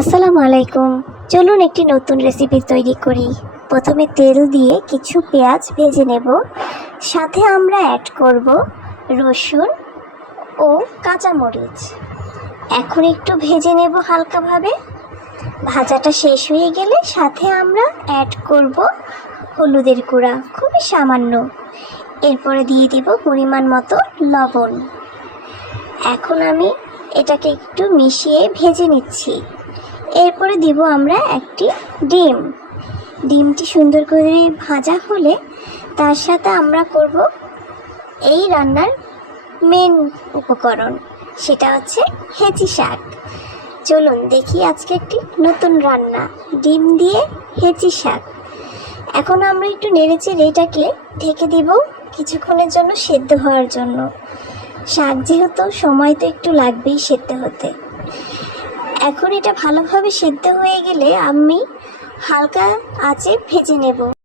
আসসালামু আলাইকুম। চলুন একটি নতুন রেসিপি তৈরি করি। প্রথমে তেল দিয়ে কিছু পেঁয়াজ ভেজে নেব। সাথে আমরা অ্যাড করব রসুন ও কাঁচামরিচ। এখন একটু ভেজে নেব হালকাভাবে। ভাজাটা শেষ হয়ে গেলে সাথে আমরা অ্যাড করব হলুদের গুঁড়া, খুবই সামান্য। এরপরে দিয়ে দিব পরিমাণ মতো লবণ। এখন আমি এটাকে একটু মিশিয়ে ভেজে নিচ্ছি। এরপরে দিব আমরা একটি ডিম। ডিমটি সুন্দর করে ভাজা হলে তার সাথে আমরা করব এই রান্নার মেন উপকরণ, সেটা হচ্ছে হেঁচি শাক। চলুন দেখি আজকে একটি নতুন রান্না, ডিম দিয়ে হেঁচি শাক। এখন আমরা একটু নেড়েচেড়ে এটাকে ঢেকে দিব কিছুক্ষণের জন্য সেদ্ধ হওয়ার জন্য। শাক যেহেতু সময় তো একটু লাগবেই সেদ্ধ হতে। এখন এটা ভালোভাবে সেদ্ধ হয়ে গেলে আমি হালকা আঁচে ভেজে নেব।